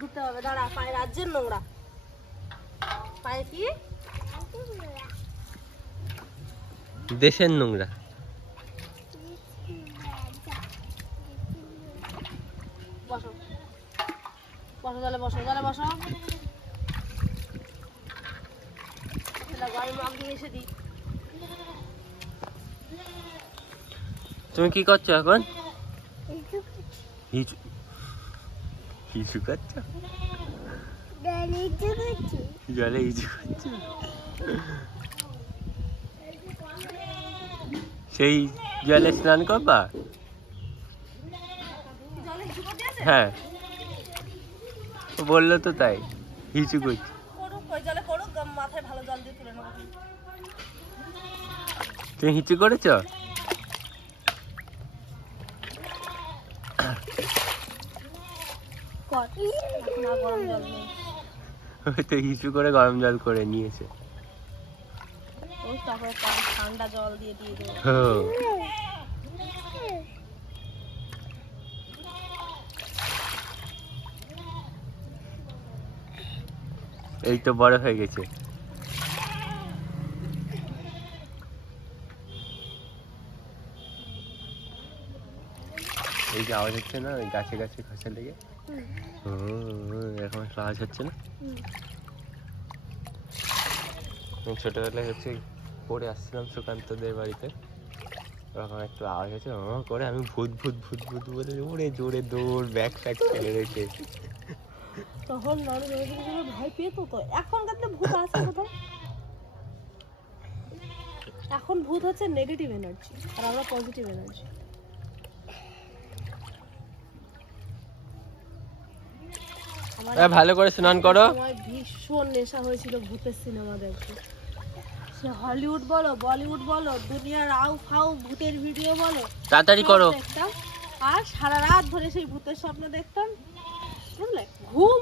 ধুতে হবে, দাঁড়া। পায়ে রাজ্যের নোংরা, পায়ে কি দেশের নোংরা। বসো বসো, জলে বসো, জলে বসো। আমি মাপ দিয়ে এসে দিই। তুমি কি করছো এখন? হিচু করছো? জলে হিচু করছো? সেই জলে স্নান করবা? হ্যাঁ, বললো তো তাই, হিচু করছি। মাথায় ভালো জল দিয়ে তুলে নেবো। তুমি হিচু করেছো? তো হিচু করে গরম জল করে নিয়েছে। ঠান্ডা জল দিয়ে দিয়ে দেবো। এই তো বড় হয়ে গেছে। এই যে আওয়াজ হচ্ছে না, ওই গাছে গাছে খসা লেগে এরকম একটা আওয়াজ হচ্ছে না? ছোটবেলায় হচ্ছে পড়ে আসছিলাম সুকান্তদের বাড়িতে, ওরকম একটু আওয়াজ হচ্ছে করে, আমি ভূত ভূত ভূত ভূত বলে উড়ে জোরে দৌড় ব্যাগ ফ্যাগ ফেলে রেখে। তখন ভয় পেতো তো। এখনকার তো ভূত আছে কোথায়? এখন ভূত হচ্ছে নেগেটিভ এনার্জি, আর আমরা পজিটিভ এনার্জি। ভালো করে স্নান করো। আমার ভীষণ নেশা হয়েছিল ভূতের সিনেমা দেখতে। সে হলিউড বলো, বলিউড বলো, দুনিয়ার আউ ফাউ ভূতের ভিডিও বলো, তাড়াতাড়ি করো। আর সারা রাত ধরে সেই ভূতের স্বপ্ন দেখতাম, বুঝলে? ঘুম